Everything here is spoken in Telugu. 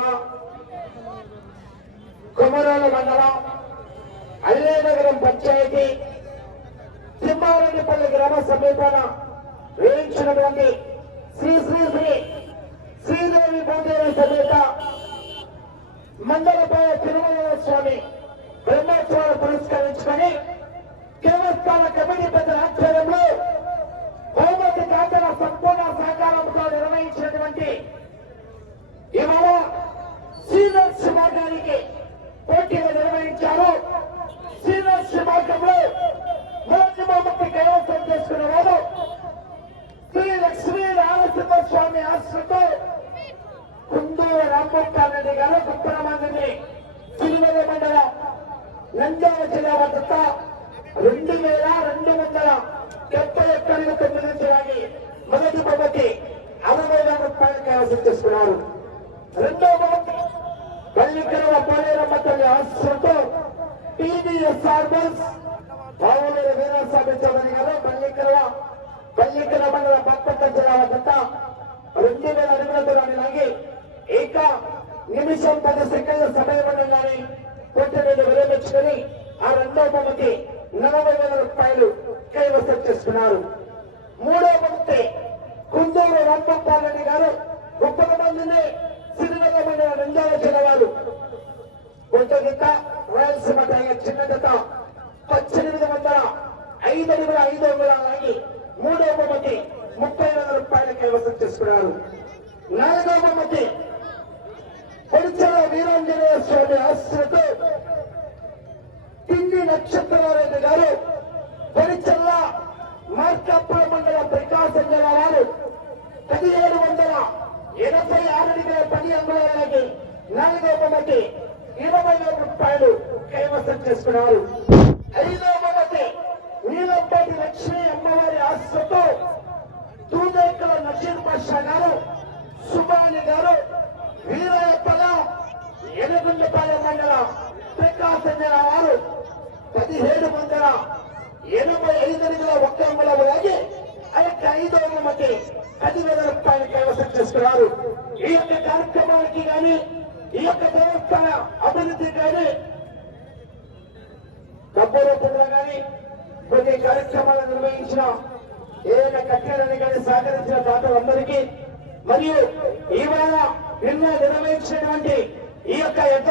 మండలం కొమరాల మండలం అల్లేనగరం పంచాయతీ తిమ్మారెడ్డిపల్లి గ్రామ సమీపాన వేయించినటువంటి శ్రీ శ్రీ శ్రీ శ్రీదేవి భూదేవి సమేత మండలపాయ తిరుమల స్వామి బ్రహ్మోత్సవాలు పురస్కరించుకొని దేవస్థాన కమిటీ పెద్దల ఆధ్వర్యంలో బహుమతి కాంతల సంపూర్ణ సహకారంతో నిర్వహించినటువంటి ఇవాళ సీనియర్ శివాగారికి పోటీలు నిర్వహించారు సీనియర్ శివాగంలో మొదటి బహుమతి కైవసం చేసుకున్న వారు శ్రీ లక్ష్మీ రామసింహ స్వామి ఆశ్రతో కుందూరు రామ్మోహన్ రెడ్డి గారు కుప్పనమందిని తిరుమల మండలం నంద్యాల జిల్లా భద్రత రెండు వేల రెండు వందల డెబ్బై ఒక్కరికి తొమ్మిది నుంచి ఆగి మొదటి బొమ్మకి అరవై వేల రూపాయలు కైవసం చేసుకున్నారు. రెండో బొమ్మకి పల్లికల పాలేరమ్మ తల్లి ఆశ్రతో టీడీఎస్ఆర్ బస్ బావులూరు వీరాస్వామి చౌదరి గారు అడుగుల దూరాన్ని లాగి ఏక నిమిషం పది సెకండ్ల సమయమండగానే పోటీని విరమించుకొని ఆ రెండో బహుమతి నలభై వేల రూపాయలు కైవసం చేసుకున్నారు. మూడో బహుమతి కుందూరు రాంగోపాల్ గారు ముప్పై మందిని సిరివెల్ల మండల నంద్యాల జిల్లా వారు. కొంత రాయలసీమ టైగర్ చిన్న గీత పద్దెనిమిది వందల ఐదు అడుగుల ఐదు అడుగుల ఆగి మూడో బహుమతి ముప్పై వేల రూపాయలు కైవసం చేసుకున్నారు. నాలుగో బహుమతి పొడిచల వీరాంజనేయ స్వామి ఆశ్రతో తిండి నక్షత్రారెడ్డి గారు పొడిచల్ల మార్కాపురం మండల ప్రకాశం జిల్లా వారు పదిహేడు వందల ఎనభై ఆరు అడుగుల పది అంగుళాలకి నాలుగో ఇరవై వేల రూపాయలు కైవసం చేసుకున్నారు. ఐదో బహుమతి నీలంపాటి లక్ష్మీ అమ్మవారి ఆశ్రతో తూదేకల నషీర్ పాషా గారు సుబాని గారు వీరయ్యప్పగా ఎనగుండపాలెం మండలం ప్రకాశం వారు పదిహేడు వందల ఎనభై ఐదు అడుగుల ఒక్క అంగుళం ఆ యొక్క ఐదో బహుమతి పదివేల రూపాయలు కైవసం చేస్తున్నారు ఈ యొక్క కార్యక్రమానికి కానీ ఈ యొక్క దేవస్థాన అభివృద్ధి కానీ డబ్బు రూపంలో కానీ కొన్ని కార్యక్రమాలు నిర్వహించిన ఏదైనా కట్టాలని కానీ సహకరించిన దాతలందరికీ మరియు ఇవాళ నిన్న నిర్వహించినటువంటి ఈ యొక్క ఎద్ద